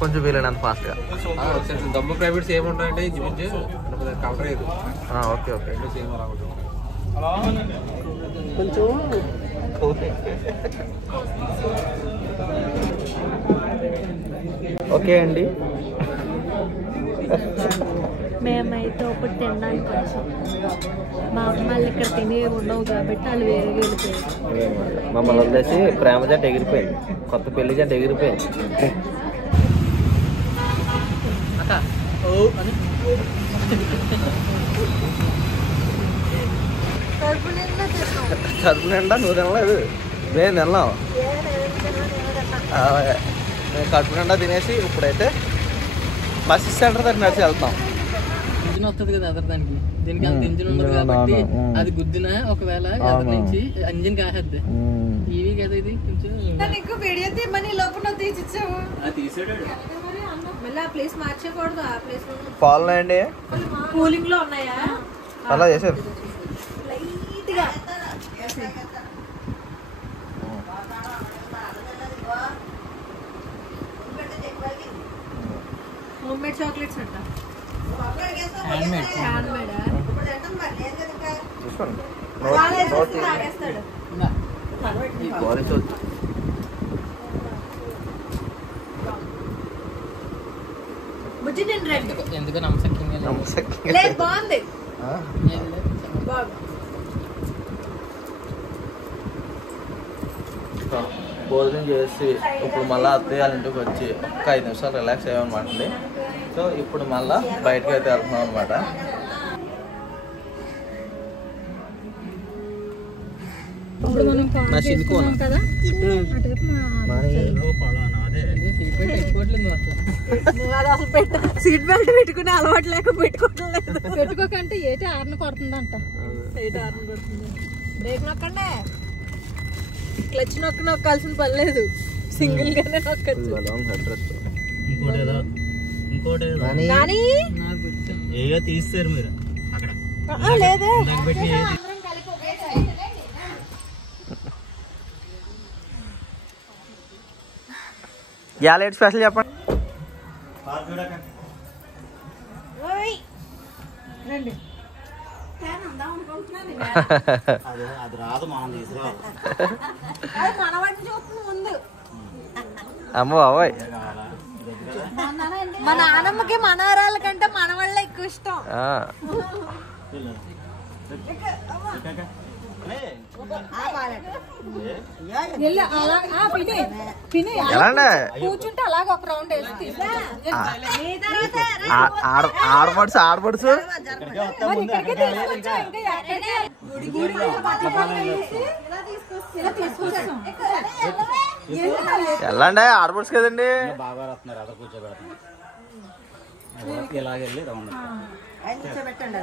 కొంచెం వీలైనంత ఫాస్ట్గా. దమ్ము ప్రైవేట్స్ ఏముంటాయంటే కవర్ అయ్యేది. ఓకే ఓకే సేమ్ అలా ఉంటుంది కొంచెం. ఓకే అండి, మేమైతే ఒకటి తినడానికి వచ్చాం. మా అమ్మాయిలు ఇక్కడ తినే ఉండవు కాబట్టి వాళ్ళు వేరే వెళ్ళిపోయారు. మమ్మల్ని వదిలేసి ప్రేమ జంట ఎగిరిపోయింది, కొత్త పెళ్లి జంట ఎగిరిపోయింది. కడుపు నిండా నువ్వు తినలేదు, నేను తిన్నావు. నేను కడుపు నిండా తినేసి ఇప్పుడైతే బస్ సెంటర్ దగ్గర నడిచి వెళ్తాం. ఇంజిన్ వస్తుంది కదా అదర్ దానికి, దీనికి అంత ఇంజిన్ ఉండదు కాబట్టి అది గుద్దిన ఒకవేళ అదర్ నుంచి ఇంజిన్ కాసేద్ది. ఇవి కదా ఇది కొంచెం వీడియో తీయమని లోపల తీసిచ్చావు. ప్లేస్ మార్చకూడదు. ఆ ప్లేస్ పాలు ఉన్నాయండి, కూలింగ్ లో ఉన్నాయా? అలా చేసారు. లైట్ గా హోమ్ మేడ్ చాక్లెట్స్ అంట. హ్యాండ్ మేడా? చూసుకోండి. తాగేస్తాడు. బుజ్జి నేను రెడ్. ఎందుకు నమ్మసక్యంగా లేదు, బాగుంది. భోజనం చేసి ఇప్పుడు మళ్ళీ అత్తయ్య వాళ్ళ ఇంటికి వచ్చి ఒక్క 5 నిమిషాలు రిలాక్స్ అయ్యామన్నమాట అండి. సో ఇప్పుడు మళ్ళీ బయటకు అయితే వెళ్తున్నాం అనమాట. నా చినుకోను సీట్ బెల్ట్ పెట్టుకునే అలవాటు లేక పెట్టుకోవట్లేదు. పెట్టుకోకంటే ఏటి ఆర్న కొడుతుందంట. ఏటి ఆర్న కొడుతుంది. బ్రేక్ నొక్కండి, క్లచ్ నొక్కాల్సిన పని లేదు, సింగిల్ గానే నొక్కచ్చు. ఏయో తీస్తారు మీరు లేదే. యాలేట్ స్పెషల్ చెప్పండి. అది రాదు, మనం తీసుకురావాలి. అమ్మో బాబోయ్, మా నాన్నమ్మకి మనవరాళ్ళ కంటే మనవాళ్ళే ఎక్కువ ఇష్టం. కూర్చుంటే అలాగ ఒక రౌండ్ వేసి ఆడపడుచు ఆడపడుచు వెళ్ళండి, ఆడపడుచు కదండి. బాగా వస్తున్నారు, అక్కడ కూర్చోబెడుతున్నారు. ఇలాగెళ్ళి రౌండ్ కూర్చోబెట్టండి.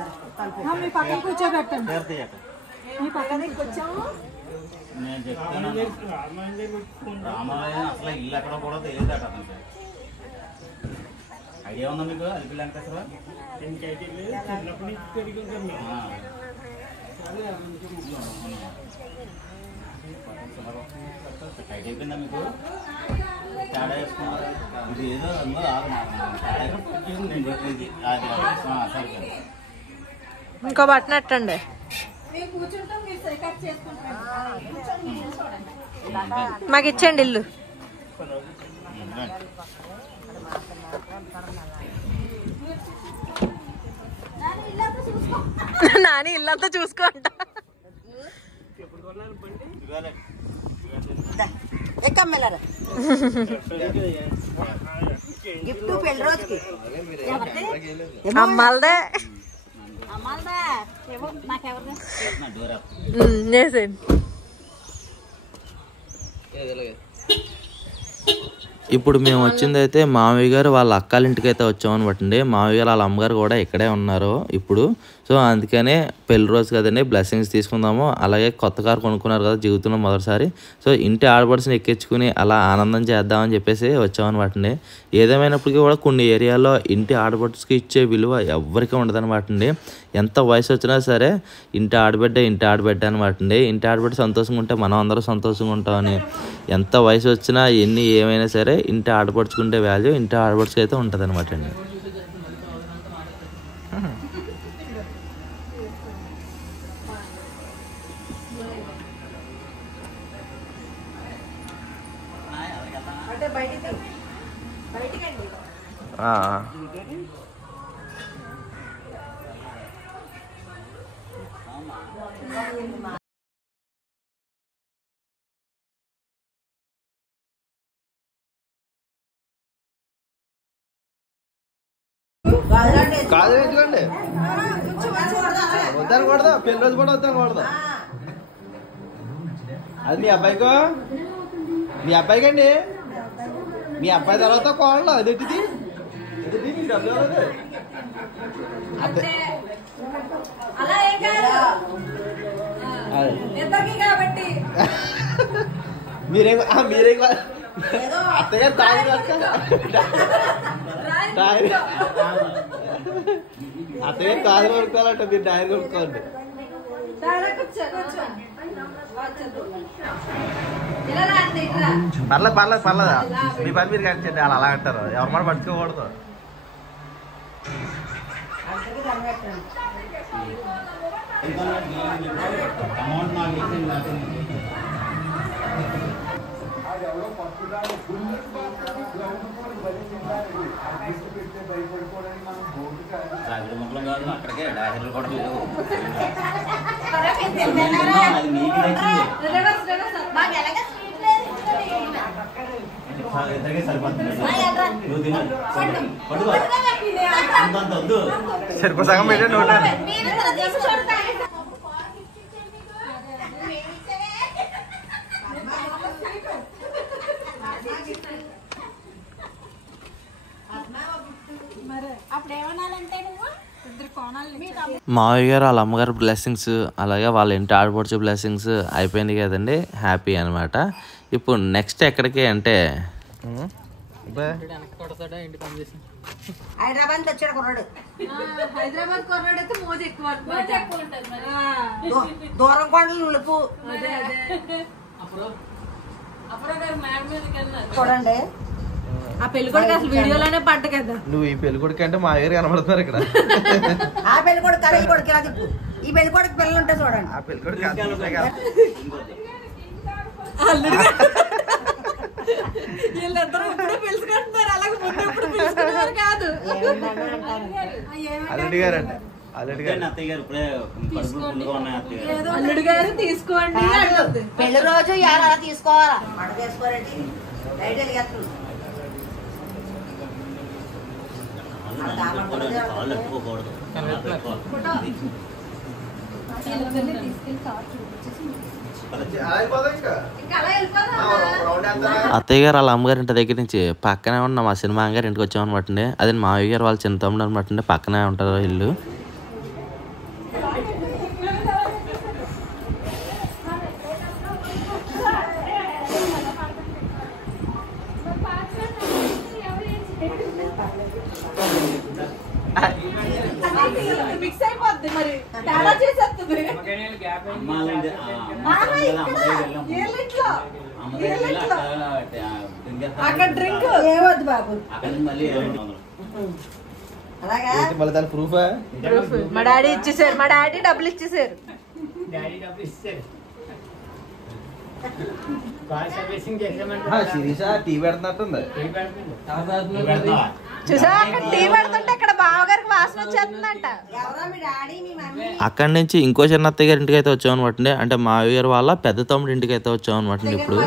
నేను చెప్తాను, రామాలయం అసలు ఇల్లు ఎక్కడ కూడా తెలియదు అట. ఐడియా ఉందా మీకు? అలిపి వెంకటేశ్వర ఐడియా అయిపోయిందా మీకు? తేడా వేసుకున్నారు. ఇది ఏదో ఉందో నేను చెప్పేది సరే. ఇంకో బట్టన్ ఎట్టండి. మాకు ఇచ్చండి ఇల్లు. నాని ఇల్లంతా చూసుకోంట. అమ్మాలదే చేసేయండి. ఇప్పుడు మేము వచ్చింది అయితే మామయ్య గారు వాళ్ళ అక్కాలింటికి అయితే వచ్చామనమాట అండి. మామయ్య గారు వాళ్ళ అమ్మగారు కూడా ఇక్కడే ఉన్నారు ఇప్పుడు. సో అందుకనే పెళ్లి రోజు కదండి బ్లెస్సింగ్స్ తీసుకుందాము. అలాగే కొత్త కారు కొనుక్కున్నారు కదా జీవితంలో మొదటిసారి. సో ఇంటి ఆడపడుచుని ఎక్కించుకుని అలా ఆనందం చేద్దామని చెప్పేసి వచ్చామన్నమాట అండి. ఏదేమైనప్పటికీ కూడా కొన్ని ఏరియాల్లో ఇంటి ఆడపడుచుకి ఇచ్చే విలువ ఎవరికీ ఉండదన్నమాట అండి. ఎంత వయసు వచ్చినా సరే ఇంటి ఆడబిడ్డ అనమాట అండి. ఇంటి ఆడబిడ్డ సంతోషంగా ఉంటే మనం అందరూ సంతోషంగా ఉంటామని. ఎంత వయసు వచ్చినా ఏమైనా సరే ఇంటి ఆడపడుచుకుంటే వాల్యూ ఇంటి ఆడపడుచుకి అయితే ఉంటుంది అనమాట అండి. కాదు ఎందుకండి వద్దనకూడదు, పెళ్లి రోజు కూడా వద్దనకూడదు. అది మీ అబ్బాయికి అండి. మీ అబ్బాయి తర్వాత కోడలు అదేంటిది మీరేం అత్తగారు తాగి అత్తగారు తాగి కొనుక్కోవాలంట, మీరు డాయర్ కొనుక్కోండి. పర్లేదా మీ పని మీరు కట్టండి. వాళ్ళు అలా అంటారు, ఎవరి మాట పట్టుకోకూడదు. అమౌంట్ నాకు ముక్కలం కాదు, అక్కడికే డాయర్లు కూడా లేవు. అది మీకు ఇద్దరికే సరిపోతుంది. నువ్వు తిను పట్టుకో, అంత వద్దు. సరిపో సగం పెట్టే నోట. మావయ్య గారు వాళ్ళ అమ్మగారు బ్లెస్సింగ్స్ అలాగే వాళ్ళ ఇంటి ఆడపడుచు బ్లెస్సింగ్స్ అయిపోయింది కదండి. హ్యాపీ అనమాట. ఇప్పుడు నెక్స్ట్ ఎక్కడికి అంటే హైదరాబాద్ వచ్చాడు కుర్రాడు. హైదరాబాద్ కుర్రాడు అయితే మోజు ఎక్కువ దూరం కొండలు నులుపు చూడండి. ఆ పెళ్ళికొడుకు అసలు వీడియోలోనే పడ్డ కదా. నువ్వు ఈ పెళ్ళికొడుకు అంటే మా దగ్గర కనబడుతున్నారు ఇక్కడ. ఆ పెళ్ళికొడుకు పెళ్ళికొడుకు కాదు, ఈ పెళ్ళికొడుకు పిల్లలు ఉంటే చూడండి. ఆ పెళ్ళికొడుకు వీళ్ళిద్దరూ ఇప్పుడే పిలుచుకుంటున్నారు, అలాగే ముందు ఎప్పుడు పిలుచుకునేవారు కాదు. అల్లుడి గారు అండి, అల్లుడి గారు. అత్తయ్య గారు ఇప్పుడే కడుపులు పుల్లుగా ఉన్నాయి. అత్తయ్య గారు అల్లుడి గారు తీసుకోండి. పెళ్లి రోజు ఎలా తీసుకోవాలా మడ చేసుకోరండి. లైట్ వెలిగేస్తుంది. కాళ్ళు ఎట్టుకోకూడదు. అత్తయ్య గారు వాళ్ళ అమ్మగారి ఇంటి దగ్గర నుంచి పక్కనే ఉన్న మా సినిమా గారి ఇంటికి వచ్చామన్నమాట అండి. అదే మావయ్య గారు వాళ్ళ చిన్న తమ్ముడు అనమాట అండి. పక్కనే ఉంటారు ఇల్లు. మిక్స్ అయిపోద్ది మరి తేడా చేసేస్తుంది. అక్కడ డ్రింక్ ఏవద్దు బాబు. అలాగా ప్రూఫ్ మా డాడీ ఇచ్చేసారు. మా డాడీ డబ్బులు ఇచ్చేసారు. టీ పెడుతున్నట్టుంది. చూసా అక్కడ టీ పెడుతుంటే ఇక్కడ బావగారికి వాసన వచ్చేస్తుందంట. అక్కడి నుంచి ఇంకో చిన్న అత్తయ్య గారి ఇంటికి అయితే వచ్చాం అనమాట. అంటే మావయ్య గారు వాళ్ళ పెద్ద తమ్ముడు ఇంటికి అయితే వచ్చాం అనమాట. ఇప్పుడు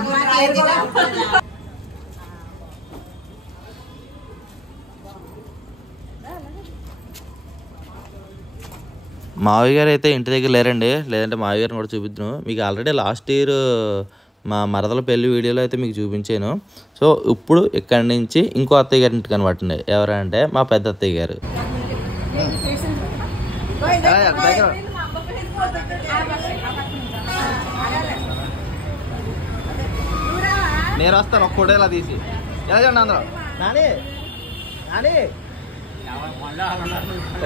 మావయ్య గారు అయితే ఇంటి దగ్గర లేరండి. లేదంటే మావయ్య గారిని కూడా చూపిద్దాను మీకు. ఆల్రెడీ లాస్ట్ ఇయర్ మా మరదల పెళ్లి వీడియోలో అయితే మీకు చూపించాను. సో ఇప్పుడు ఇక్కడి నుంచి ఇంకో అత్తయ్య గారి ఇంటికి అనమాట. ఎవరంటే మా పెద్ద అత్తయ్య గారు. నేను వస్తాను ఒక ఫోటో ఇలా తీసి ఎలా చూడండి అందరూ నాని నాని.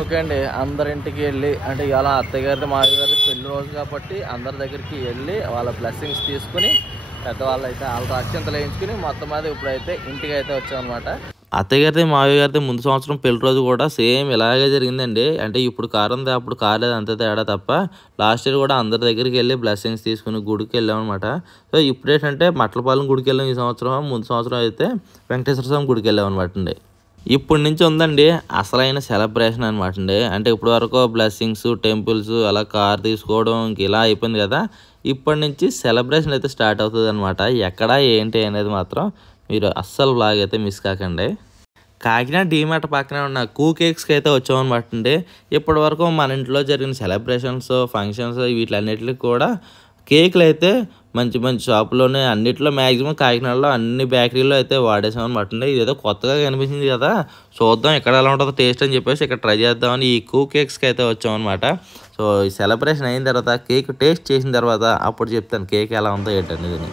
ఓకే అండి, అందరింటికి వెళ్ళి అంటే ఇవాళ అత్తయ్య గారి మావి గారి పెళ్లి రోజు కాబట్టి అందరి దగ్గరికి వెళ్ళి వాళ్ళ బ్లెస్సింగ్స్ తీసుకుని పెద్దవాళ్ళు అయితే వాళ్ళతో అత్యంతలు వేయించుకుని మొత్తం మీద ఇప్పుడైతే ఇంటికి అయితే వచ్చామన్నమాట. అత్తయ్య గారిది మావి గారిది ముందు సంవత్సరం పెళ్లి రోజు కూడా సేమ్ ఇలాగే జరిగిందండి. అంటే ఇప్పుడు కారు ఉంది, అప్పుడు కారు లేదు, అంతే తేడా తప్ప. లాస్ట్ ఇయర్ కూడా అందరి దగ్గరికి వెళ్ళి బ్లెస్సింగ్స్ తీసుకుని గుడికి వెళ్ళామన్నమాట. సో ఇప్పుడు ఏంటంటే మట్లపాలెం గుడికి వెళ్ళాం ఈ సంవత్సరం. ముందు సంవత్సరం అయితే వెంకటేశ్వర స్వామి గుడికి వెళ్ళామన్నమాట అండి. ఇప్పటి నుంచి ఉందండి అసలైన సెలబ్రేషన్ అనమాట అండి. అంటే ఇప్పటి వరకు బ్లెస్సింగ్స్, టెంపుల్స్, అలా కార్ తీసుకోవడం ఇంక ఇలా అయిపోయింది కదా. ఇప్పటి నుంచి సెలబ్రేషన్ అయితే స్టార్ట్ అవుతుంది అనమాట. ఎక్కడ ఏంటి అనేది మాత్రం మీరు అస్సలు బ్లాగ్ అయితే మిస్ కాకండి. కాకినాడ డీమార్ట్ పక్కనే ఉన్న కూ కేక్స్కి అయితే వచ్చామన్నమాట అండి. ఇప్పటి వరకు మన ఇంట్లో జరిగిన సెలబ్రేషన్స్, ఫంక్షన్స్ వీటిలన్నిటికి కూడా కేకులు అయితే మంచి మంచి షాపులోనే అన్నిట్లో మ్యాక్సిమం కాకినాడలో అన్ని బేకరీలో అయితే వాడేసాం అనమాట అండి. ఇదేదో కొత్తగా కనిపించింది కదా, చూద్దాం ఎక్కడ ఎలా ఉంటుందో టేస్ట్ అని చెప్పేసి ఇక్కడ ట్రై చేద్దామని ఈ కూ కేక్స్కి అయితే వచ్చామన్నమాట. సో ఈ సెలబ్రేషన్ అయిన తర్వాత కేక్ టేస్ట్ చేసిన తర్వాత అప్పుడు చెప్తాను కేక్ ఎలా ఉందో ఏంటనేది.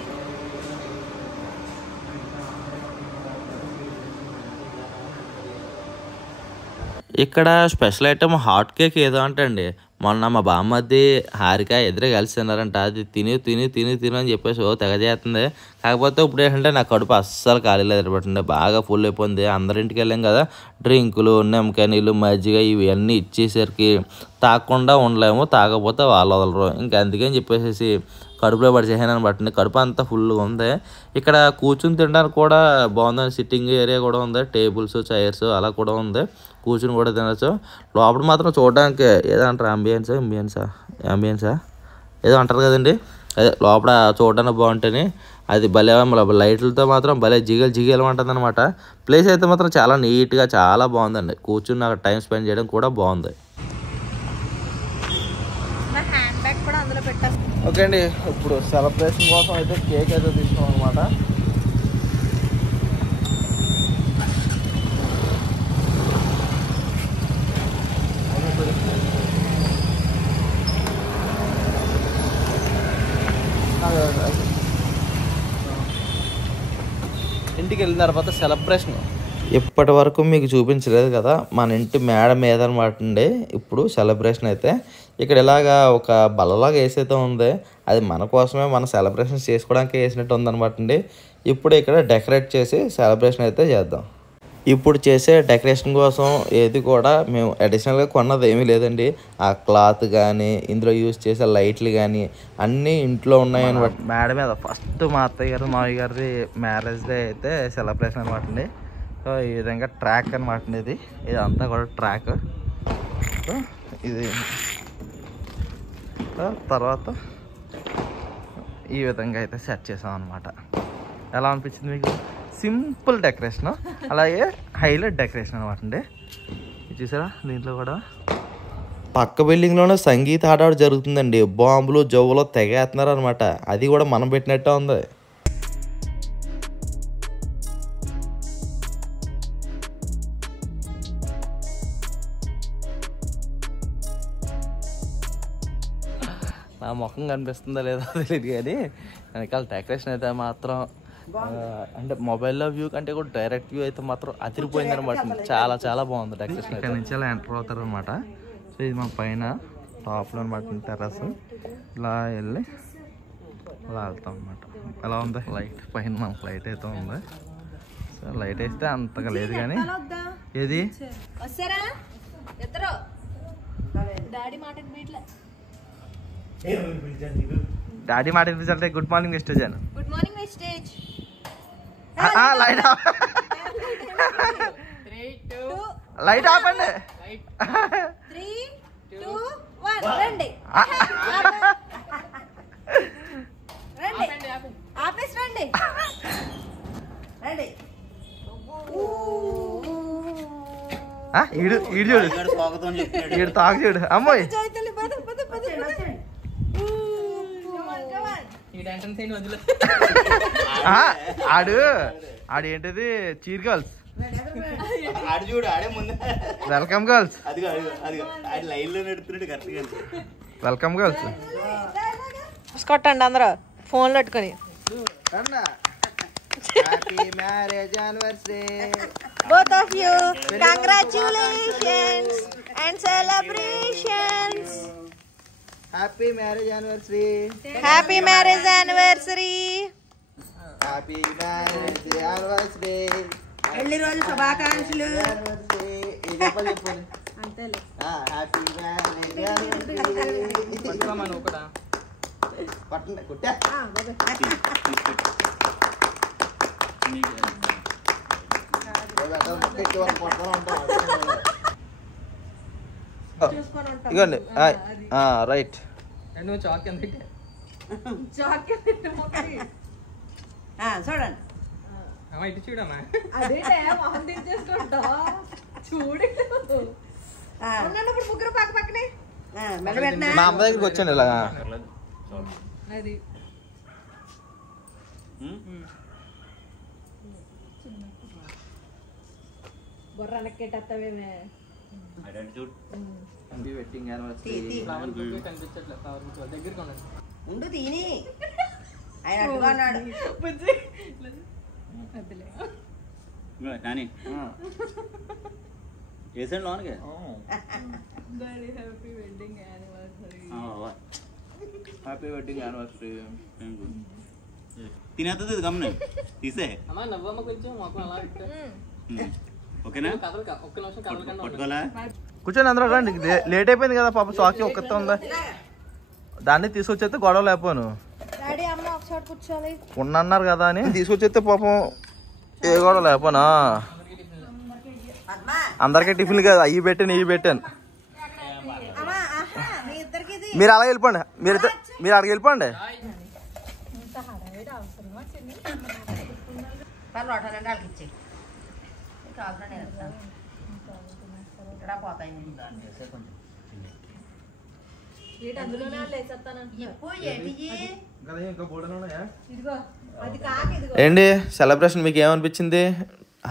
ఇక్కడ స్పెషల్ ఐటమ్ హాట్ కేక్ ఏదో అంటండి. మొన్న మా బామ్మది హారిక ఎదురే కలిసి తిన్నారంట. అది తిని తిని తిని తిని అని చెప్పేసి తెగ చేస్తుంది. కాకపోతే ఇప్పుడు ఏంటంటే నా కడుపు అస్సలు ఖాళీ లేదు, బాగా ఫుల్ అయిపోయింది. అందరింటికి వెళ్ళాం కదా, డ్రింకులు, నిమ్మకాయ నీళ్ళు, మజ్జిగ ఇవన్నీ ఇచ్చేసరికి తాగకుండా ఉండలేము, తాగకపోతే వాళ్ళు వదలరు. ఇంకా అందుకని చెప్పేసి కడుపులో పడిచేసాను అనమాట. కడుపు అంతా ఫుల్గా ఉంది. ఇక్కడ కూర్చుని తినడానికి కూడా బాగుంది, సిట్టింగ్ ఏరియా కూడా ఉంది, టేబుల్స్, చైర్స్ అలా కూడా ఉంది, కూర్చుని కూడా తినచ్చు. లోపల మాత్రం చూడడానికి ఏదో అంటారు అంబియన్సా ఏదో అంటారు కదండి, అదే లోపల చూడడానికి బాగుంటుంది. అది భలే లైట్లతో మాత్రం భలే జిగలు ఉంటుంది అనమాట. ప్లేస్ అయితే మాత్రం చాలా నీట్గా చాలా బాగుందండి. కూర్చుని అక్కడ టైం స్పెండ్ చేయడం కూడా బాగుంది. ఓకే అండి, ఇప్పుడు సెలబ్రేషన్ కోసం అయితే కేక్ అయితే తీసుకున్నాం అనమాట. ఇంటికి వెళ్ళిన తర్వాత సెలబ్రేషన్ ఇప్పటి వరకు మీకు చూపించలేదు కదా, మన ఇంటి మేడ మీద అనమాట అండి. ఇప్పుడు సెలబ్రేషన్ అయితే ఇక్కడ ఇలాగా ఒక బల్లలాగా వేసైతే ఉంది. అది మన కోసమే, మన సెలబ్రేషన్ చేసుకోవడానికి వేసినట్టు ఉందన్నమాట అండి. ఇప్పుడు ఇక్కడ డెకరేట్ చేసి సెలబ్రేషన్ అయితే చేద్దాం. ఇప్పుడు చేసే డెకరేషన్ కోసం ఏది కూడా మేము అడిషనల్గా కొన్నది ఏమీ లేదండి. ఆ క్లాత్ కానీ, ఇందులో యూజ్ చేసే లైట్లు కానీ అన్నీ ఇంట్లో ఉన్నాయన్నమాట. మేడ మీద ఫస్ట్ మా అత్తయ్య గారు మావయ్య గారిది మ్యారేజ్ డే అయితే సెలబ్రేషన్ అనమాట అండి. సో ఈ విధంగా ట్రాక్ అనమాట అండి. ఇదంతా కూడా ట్రాక్. సో ఇది తర్వాత ఈ విధంగా అయితే సెట్ చేసాం అనమాట. ఎలా అనిపించింది మీకు? సింపుల్ డెకరేషన్, అలాగే హైలైట్ డెకరేషన్ అనమాట అండి. చూసారా, దీంట్లో కూడా పక్క బిల్డింగ్లోనే సంగీత ఆట జరుగుతుందండి. బాంబులు జవ్వులో తెగేస్తున్నారు అనమాట. అది కూడా మనం పెట్టినట్టే ఉంది. నా ముఖం కనిపిస్తుందా లేదా తెలియదు కానీ వెనకాల డెకరేషన్ అయితే మాత్రం అంటే మొబైల్లో వ్యూ కంటే కూడా డైరెక్ట్ వ్యూ అయితే మాత్రం అదిరిపోయింది అనమాట. చాలా చాలా బాగుంది డెకరేషన్. ఇక్కడ నుంచి అలా ఎంటర్ అవుతారు అనమాట. సో ఇది మా పైన టాప్లో అనమాట టెర్రస్. ఇలా వెళ్ళి అలా వెళ్తాం అనమాట. ఎలా ఉంది లైట్ పైన మన ఫ్లైట్ అయితే ఉంది. సో లైట్ వేస్తే అంతగా లేదు కానీ ఏది డాడీ మాట వినిపించాలంటే గుడ్ మార్నింగ్ వెస్టేజ్ అని. గుడ్ మార్నింగ్ వెస్టేజ్. లైట్ ఆఫ్, లైట్ ఆపండి. 3, 2, 1 రండి. రండి ఆఫీస్ రండి. రండి. ఈడు చూడు, ఈడు తాగు చూడు. అమ్మాయి ఆడు ఏంటిది చీర్ గర్ల్స్ ఆడు చూడు ఆడే ముందు వెల్కమ్ గర్ల్స్, అదిగో అదిగో అదిగో ఆడి లైన్లో నడుపుతున్నాడు కరెక్ట్గా. Welcome girls. కొట్టండి అందరూ ఫోన్లు పెట్టుకొని. Happy marriage anniversary Both of you, congratulations and celebrations. Happy marriage anniversary, Happy marriage anniversary. Happy marriage anniversary, పెళ్లి రోజు శుభాకాంక్షలు. అంతేలే. Happy marriage anniversary. పట్టుకోమని ఒకటా పట్టండి కుట్టా. ఇగోండి రైట్. నువ్వు చాక్ ఎంత చూడండి. అమ్మా ఇటు చూడమ్మా. చూడు ముగ్గురు పక్క పక్కనే మెల్లబెట్టినా మా అమ్మ దగ్గరికి వచ్చాను ఇలా. అది బొర్ర అనక్కేటేస్తావేమే. చూడు వెడ్డింగ్ యానివర్సరీ. ఫ్లవర్ బుక్ కనిపించట్లేదు. ఫ్లవర్ బుక్ దగ్గరికి ఉన్నది. ఉండు తిని ఆయన అట్టుగా అన్నాడు. నాని వేసాడు లోనకి. Happy wedding anniversary. తినేస్తుంది ఇది గమనే తీసే. అమ్మా నవ్వమ్మ కొంచెం మొక్కలు అలా పెట్టే. ఓకేనా కథలు ఒక్క నిమిషం కథలు కన్నా పట్టుకోవాలా? కూర్చొని అందరూ రండి. లేట్ అయిపోయింది కదా పాప, సాకి ఒక్కతే ఉందా, దాన్ని తీసుకొచ్చేస్తే గొడవ లేకపోను. డాడీ అమ్మ ఒకసారి కూర్చోవాలి. ఉన్నన్నారు కదా అని తీసుకొచ్చేస్తే పాపం ఏ గొడవ లేకపోనా. అందరికీ టిఫిన్లు కదా, అవి పెట్టాను ఇవి పెట్టాను. మీరు అలా వెళ్ళిపోండి, మీరు అక్కడికి వెళ్ళిపోండి. రోటాలంటే వాళ్ళకి ఇచ్చేయి. కావాలంటే నేను ఇస్తాను. ఇక్కడ పోతాయి అందులోనే లేచేస్తానంటే ఎప్పుడు ఏంటి ఇదిగో అది కాక ఇదిగో. ఏంటి సెలబ్రేషన్ మీకు ఏమనిపించింది?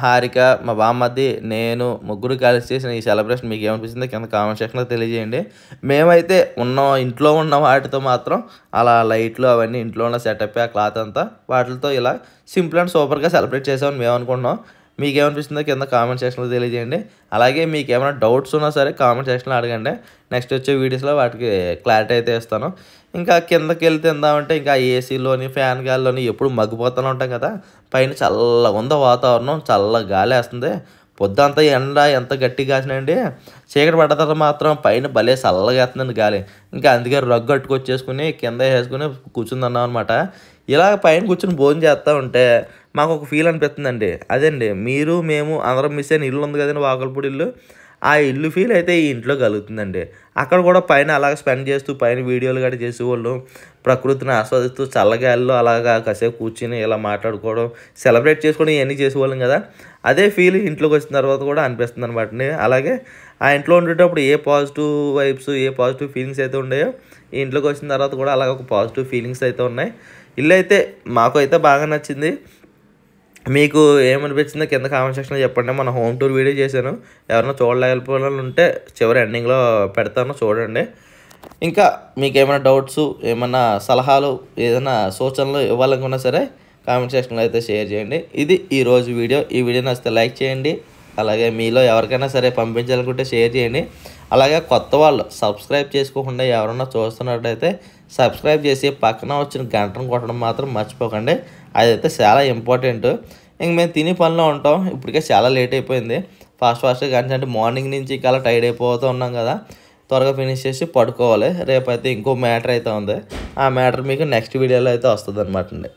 హారిక, మా బామ్మది, నేను ముగ్గురు కలిసి చేసిన ఈ సెలబ్రేషన్ మీకు ఏమనిపించింది కింద కామెంట్ సెక్షన్లో తెలియజేయండి. మేమైతే ఇంట్లో ఉన్న వాటితో మాత్రం అలా లైట్లు అవన్నీ ఇంట్లో ఉన్న సెటప్ ఆ క్లాత్ అంతా వాటితో ఇలా సింపుల్ అండ్ సూపర్గా సెలబ్రేట్ చేసామని మేము అనుకున్నాం. మీకు ఏమనిపిస్తుందో కింద కామెంట్ సెక్షన్లో తెలియజేయండి. అలాగే మీకు ఏమైనా డౌట్స్ ఉన్నా సరే కామెంట్ సెక్షన్లో అడగండి. నెక్స్ట్ వచ్చే వీడియోస్లో వాటికి క్లారిటీ అయితే ఇస్తాను. ఇంకా కిందకి వెళ్ళి తిందామంటే ఇంకా ఏసీలోని ఫ్యాన్ గాలిలోని ఎప్పుడు మగ్గిపోతూనే ఉంటాం కదా. పైన చల్లగా ఉందో వాతావరణం, చల్లగా గాలి వేస్తుంది. పొద్దంతా ఎండ ఎంత గట్టిగా కాసినండి, చీకటి పడ్డ తర్వాత మాత్రం పైన భలే చల్లగా వేస్తుందండి గాలి. ఇంకా అందుకే రగ్గు కట్టుకొచ్చేసుకుని కింద వేసుకుని కూర్చుందన్నాం అనమాట. ఇలా పైన కూర్చొని భోజనం చేస్తూ ఉంటే మాకు ఒక ఫీల్ అనిపిస్తుందండి. అదండి మీరు మేము అందరం మిస్ అయిన ఇల్లు ఉంది కదండి, వాకలపూడి ఇల్లు. ఆ ఇల్లు ఫీల్ అయితే ఈ ఇంట్లో కలుగుతుందండి. అక్కడ కూడా పైన అలాగ స్పెండ్ చేస్తూ పైన వీడియోలు గట్రా చేసేవాళ్ళు, ప్రకృతిని ఆస్వాదిస్తూ చల్లగాలిలో అలాగా కాసేపు కూర్చుని ఇలా మాట్లాడుకోవడం, సెలబ్రేట్ చేసుకోవడం ఇవన్నీ చేసేవాళ్ళం కదా. అదే ఫీల్ ఇంట్లోకి వచ్చిన తర్వాత కూడా అనిపిస్తుంది అనమాట. అలాగే ఆ ఇంట్లో ఉండేటప్పుడు ఏ పాజిటివ్ వైబ్స్, ఏ పాజిటివ్ ఫీలింగ్స్ అయితే ఉన్నాయో ఈ ఇంట్లోకి వచ్చిన తర్వాత కూడా అలాగ ఒక పాజిటివ్ ఫీలింగ్స్ అయితే ఉన్నాయి. ఇల్లు అయితే మాకు అయితే బాగా నచ్చింది. మీకు ఏమనిపించిందో కింద కామెంట్ సెక్షన్లో చెప్పండి. మన హోమ్ టూర్ వీడియో చేశాను, ఎవరైనా చూడలేకపోయిన ఉంటే చివరి ఎండింగ్లో పెడతాను, చూడండి. ఇంకా మీకు ఏమైనా డౌట్స్, ఏమైనా సలహాలు, ఏదైనా సూచనలు ఇవ్వాలనుకున్నా సరే కామెంట్ సెక్షన్లో అయితే షేర్ చేయండి. ఇది ఈరోజు వీడియో. ఈ వీడియో నచ్చితే లైక్ చేయండి. అలాగే మీలో ఎవరికైనా సరే పంపించాలనుకుంటే షేర్ చేయండి. అలాగే కొత్త వాళ్ళు సబ్స్క్రైబ్ చేసుకోకుండా ఎవరన్నా చూస్తున్నట్టయితే సబ్స్క్రైబ్ చేసి పక్కన వచ్చిన గంటను కొట్టడం మాత్రం మర్చిపోకండి. అదైతే చాలా ఇంపార్టెంట్. ఇంక మేము తిని పనిలో ఉంటాం, ఇప్పటికే చాలా లేట్ అయిపోయింది. ఫాస్ట్గా కానీ అంటే మార్నింగ్ నుంచి ఇంకా అలా టైర్డ్ అయిపోతూ ఉన్నాం కదా, త్వరగా ఫినిష్ చేసి పడుకోవాలి. రేపైతే ఇంకో మ్యాటర్ అయితే ఉంది, ఆ మ్యాటర్ మీకు నెక్స్ట్ వీడియోలో అయితే వస్తుంది అనమాట అండి.